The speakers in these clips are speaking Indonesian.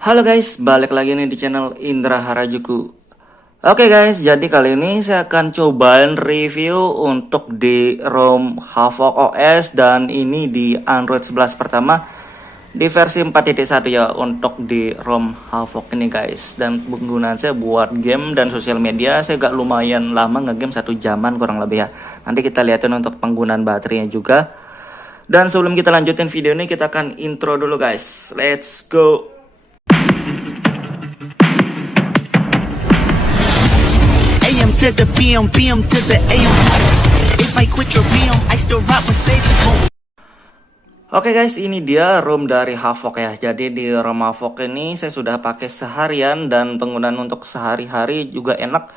Halo guys, balik lagi nih di channel Indra Harajuku. Oke guys, jadi kali ini saya akan cobain review untuk di ROM Havok OS dan ini di Android 11 pertama di versi 4.1 ya untuk di ROM Havok ini guys. Dan penggunaan saya buat game dan sosial media saya gak lumayan lama ngegame 1 jaman kurang lebih ya. Nanti kita lihatin untuk penggunaan baterainya juga. Dan sebelum kita lanjutin video ini kita akan intro dulu guys. Let's go. AM to the PM, PM to the AM. If I quit your PM, I still rock with Sage's home. Oke guys, ini dia ROM dari Havok ya. Jadi di ROM Havok ini saya sudah pakai seharian dan penggunaan untuk sehari-hari juga enak.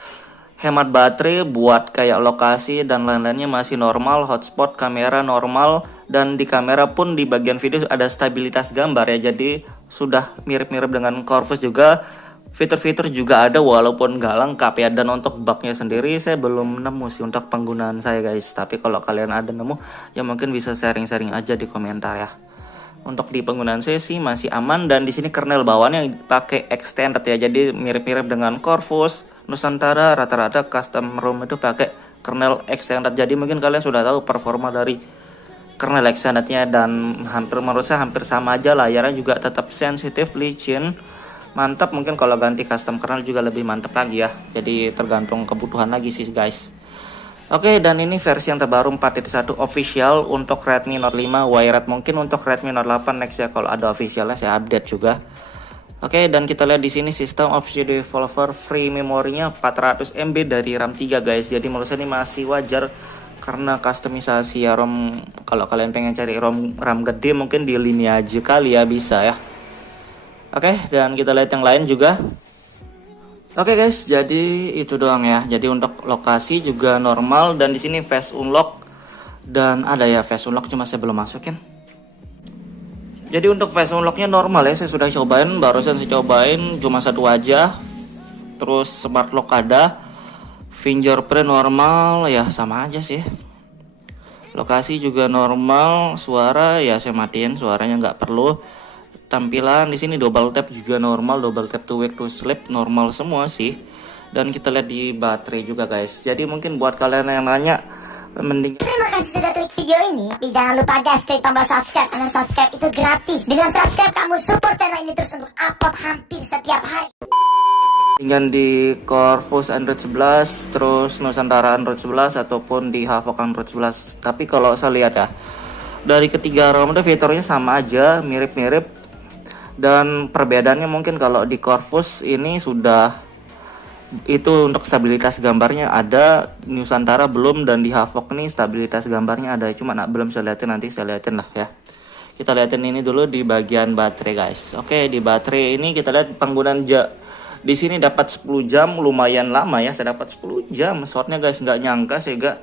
Hemat baterai buat kayak lokasi dan lain-lainnya masih normal, hotspot, kamera normal, dan di kamera pun di bagian video ada stabilitas gambar ya. Jadi sudah mirip-mirip dengan Corvus juga. Fitur-fitur juga ada walaupun nggak lengkap ya. Dan untuk bugnya sendiri saya belum nemu sih untuk penggunaan saya guys. Tapi kalau kalian ada nemu ya mungkin bisa sharing-sharing aja di komentar ya. Untuk di penggunaan saya sih masih aman dan di sini kernel bawaannya pakai extended ya. Jadi mirip-mirip dengan Corvus, Nusantara, rata-rata custom ROM itu pakai kernel extended. Jadi mungkin kalian sudah tahu performa dari kernel extendednya dan hampir menurut saya hampir sama aja. Layarnya juga tetap sensitif, licin. Mantap, mungkin kalau ganti custom kernel juga lebih mantap lagi ya. Jadi tergantung kebutuhan lagi sih guys. Oke, dan ini versi yang terbaru 4.1 official untuk Redmi Note 5 wired. Mungkin untuk Redmi Note 8 next ya kalau ada officialnya saya update juga. Oke, dan kita lihat di sini sistem of the developer free memorinya 400 MB dari RAM 3 guys. Jadi menurut saya ini masih wajar karena customisasi ya ROM. Kalau kalian pengen cari RAM gede mungkin di Lineage kali ya bisa ya. Oke, dan kita lihat yang lain juga. Oke guys, jadi itu doang ya. Jadi untuk lokasi juga normal dan di sini face unlock dan ada ya face unlock cuma saya belum masukin. Jadi untuk face unlocknya normal ya, saya sudah cobain, barusan saya cobain cuma satu aja. Terus smart lock ada, fingerprint normal ya sama aja sih. Lokasi juga normal, suara ya saya matiin, suaranya nggak perlu. Tampilan di sini double tap juga normal, double tap to wake to sleep normal semua sih. Dan kita lihat di baterai juga guys. Jadi mungkin buat kalian yang nanya mending. Terima kasih sudah klik video ini. Tapi jangan lupa guys klik tombol subscribe karena subscribe itu gratis. Dengan subscribe kamu support channel ini terus untuk upload hampir setiap hari. Dengan di Corvus Android 11, terus Nusantara Android 11 ataupun di Havok Android 11. Tapi kalau saya lihat ya dari ketiga ROM itu fiturnya sama aja, mirip-mirip. Dan perbedaannya mungkin kalau di Corvus ini sudah itu untuk stabilitas gambarnya ada, Nusantara belum, dan di Havok nih stabilitas gambarnya ada, cuma belum saya lihatin, nanti saya lihatin lah ya. Kita lihatin ini dulu di bagian baterai guys. Oke, di baterai ini kita lihat penggunaan di sini dapat 10 jam, lumayan lama ya. Saya dapat 10 jam shotnya guys, nggak nyangka saya gak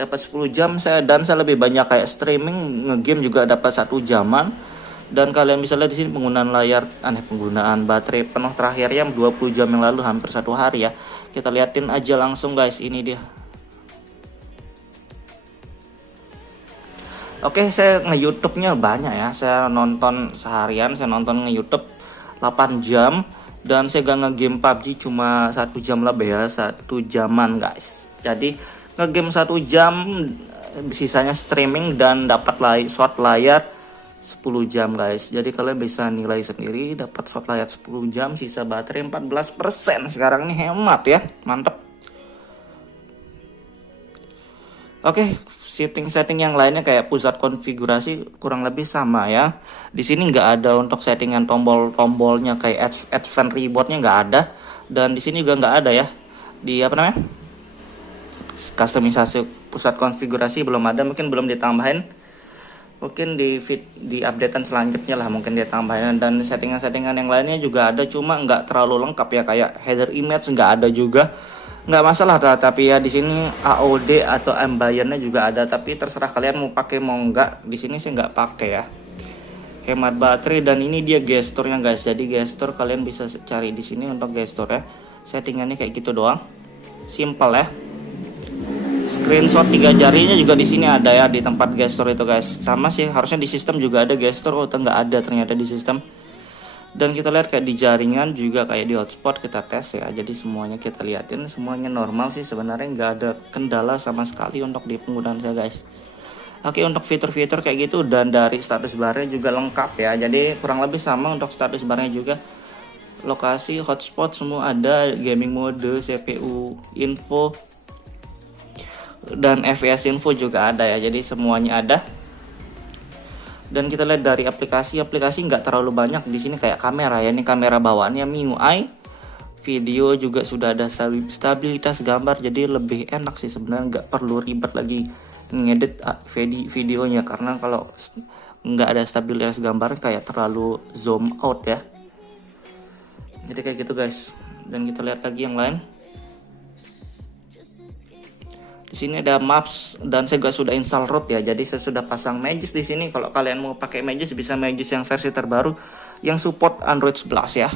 dapat 10 jam saya, dan saya lebih banyak kayak streaming, ngegame juga dapat 1 jaman. Dan kalian bisa lihat di sini penggunaan layar, penggunaan baterai penuh terakhirnya 20 jam yang lalu, hampir 1 hari ya. Kita liatin aja langsung guys, ini dia. Oke, saya nge-YouTube-nya banyak ya. Saya nonton seharian, saya nonton nge-YouTube 8 jam dan saya gak nge-game PUBG cuma 1 jam lebih ya, 1 jaman guys. Jadi nge-game 1 jam, sisanya streaming dan dapat shot layar 10 jam guys. Jadi kalian bisa nilai sendiri, dapat shot layar 10 jam, sisa baterai 14%. Sekarang ini hemat ya, mantep. Oke, setting yang lainnya kayak pusat konfigurasi kurang lebih sama ya. Di sini nggak ada untuk settingan tombol-tombolnya kayak advance rebootnya nggak ada. Dan di sini juga nggak ada ya. Di customisasi pusat konfigurasi belum ada, mungkin belum ditambahin. Mungkin di updatean selanjutnya lah mungkin dia tambahin. Dan settingan yang lainnya juga ada, cuma nggak terlalu lengkap ya, kayak header image nggak ada juga. Nggak masalah tapi ya di sini AOD atau ambience-nya juga ada, tapi terserah kalian mau pakai mau nggak. Di sini sih nggak pakai ya. Hemat baterai dan ini dia gesturnya guys. Jadi gestur kalian bisa cari di sini untuk gestur ya. Settingannya kayak gitu doang, simple ya. Screenshot 3 jarinya juga di sini ada ya di tempat gestur itu guys. Sama sih harusnya di sistem juga ada gestur. Oh, nggak ada ternyata di sistem. Dan kita lihat kayak di jaringan juga kayak di hotspot kita tes ya. Jadi semuanya kita liatin, semuanya normal sih sebenarnya, nggak ada kendala sama sekali untuk di penggunaan saya guys. Oke, untuk fitur-fitur kayak gitu, dan dari status barnya juga lengkap ya. Jadi kurang lebih sama untuk status barnya juga. Lokasi, hotspot semua ada, gaming mode, CPU info, dan FPS info juga ada ya. Jadi semuanya ada. Dan kita lihat dari aplikasi nggak terlalu banyak di sini, kayak kamera ya. Ini kamera bawaannya MIUI. Video juga sudah ada stabilitas gambar, jadi lebih enak sih sebenarnya, nggak perlu ribet lagi ngedit videonya, karena kalau nggak ada stabilitas gambar kayak terlalu zoom out ya. Jadi kayak gitu guys. Dan kita lihat lagi yang lain. Di sini ada maps, dan saya juga sudah install root ya. Jadi saya sudah pasang Magis di sini. Kalau kalian mau pakai Magis, bisa Magis yang versi terbaru yang support Android 11 ya.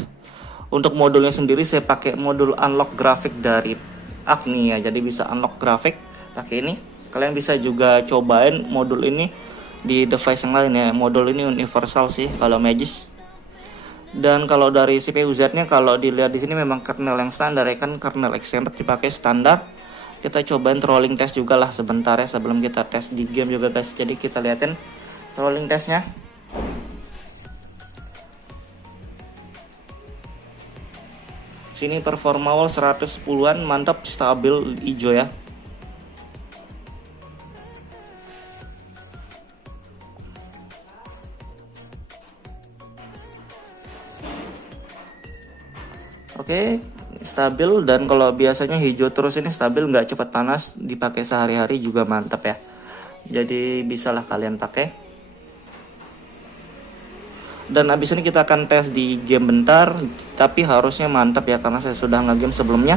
Untuk modulnya sendiri saya pakai modul unlock grafik dari Agni ya. Jadi bisa unlock grafik pakai ini. Kalian bisa juga cobain modul ini di device yang lain ya. Modul ini universal sih kalau Magis. Dan kalau dari CPU Z-nya, kalau dilihat di sini memang kernel yang standar ya, kan kernel extended dipakai standar. Kita cobain rolling test juga lah sebentar ya, sebelum kita tes di game juga guys. Jadi kita liatin rolling testnya. Sini performa awal 110-an, mantap, stabil, hijau ya. Oke, stabil. Dan kalau biasanya hijau terus ini stabil, nggak cepat panas, dipakai sehari-hari juga mantap ya. Jadi bisalah kalian pakai. Dan abis ini kita akan tes di game bentar, tapi harusnya mantap ya karena saya sudah nge-game sebelumnya.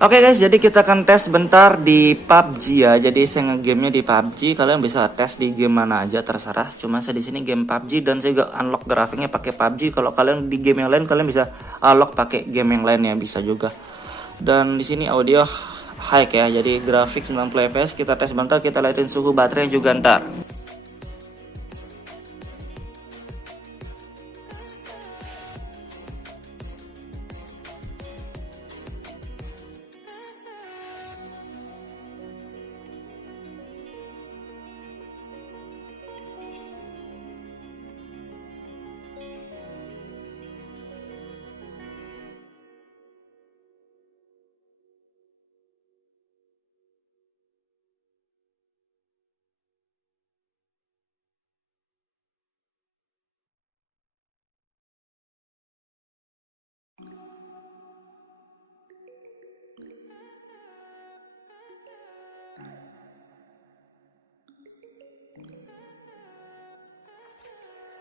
Oke guys, jadi kita akan tes bentar di PUBG ya. Jadi saya nge-gamenya di PUBG, kalian bisa tes di game mana aja terserah. Cuma saya di sini game PUBG, dan saya juga unlock grafiknya pakai PUBG. Kalau kalian di game yang lain, kalian bisa unlock pakai game yang lain ya, bisa juga. Dan di sini audio high ya, jadi grafik 90 fps. Kita tes bentar, kita liatin suhu baterai juga ntar.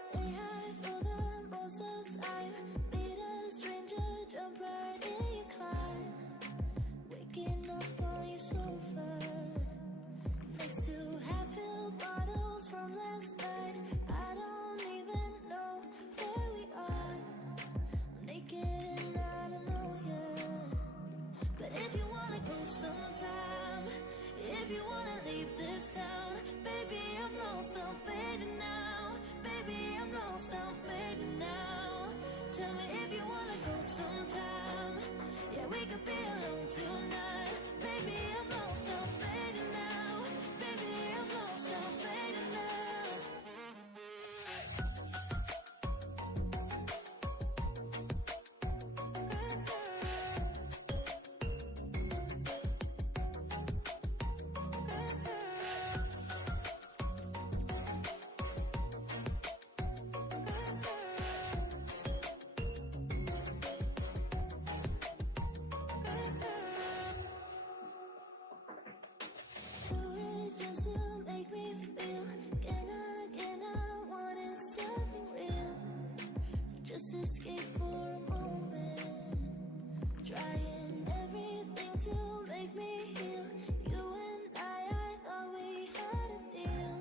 Stay high for the most of time. Meet a stranger, jump right in your climb. Waking up on your sofa, next to half-filled bottles from last night. I don't even know where we are. I'm naked and I don't know you. But if you wanna go sometime, if you wanna leave this town, baby, I'm lost, I'm fading now. Baby, I'm lost, I'm fading now. Tell me if you wanna go sometime. Yeah, we could be alone tonight. Baby, I'm lost, I'm fading now. Baby, I'm lost, I'm fading now. Do it just to make me feel. Can I wanted something real? Just escape for a moment. Trying everything to make me heal. You and I thought we had a deal.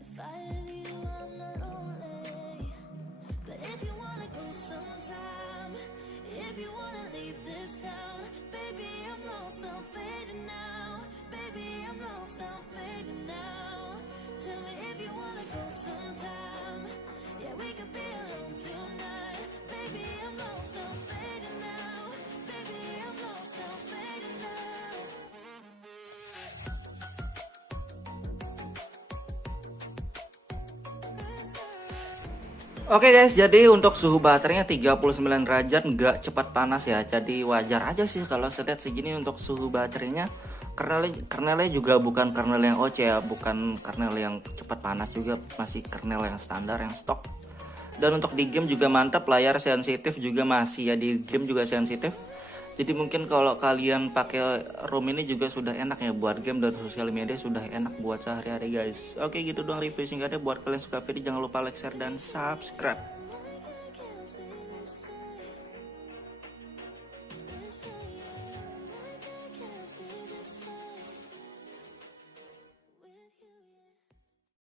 If I have you, I'm not lonely. But if you wanna go sometime, if you wanna leave this town, baby, I'm lost, I'm fading now. Baby, I'm lost, I'm fading now. Tell me if you wanna go sometime. Oke guys, jadi untuk suhu baterainya 39 derajat, nggak cepat panas ya. Jadi wajar aja sih kalau saya lihat segini untuk suhu baterainya. Kernelnya juga bukan kernel yang OC ya, bukan kernel yang cepat panas juga, masih kernel yang standar yang stok. Dan untuk di game juga mantap, layar sensitif juga masih ya, di game juga sensitif. Jadi mungkin kalau kalian pakai ROM ini juga sudah enak ya buat game dan sosial media, sudah enak buat sehari-hari guys. Oke gitu doang review singkatnya. Buat kalian suka video jangan lupa like, share, dan subscribe.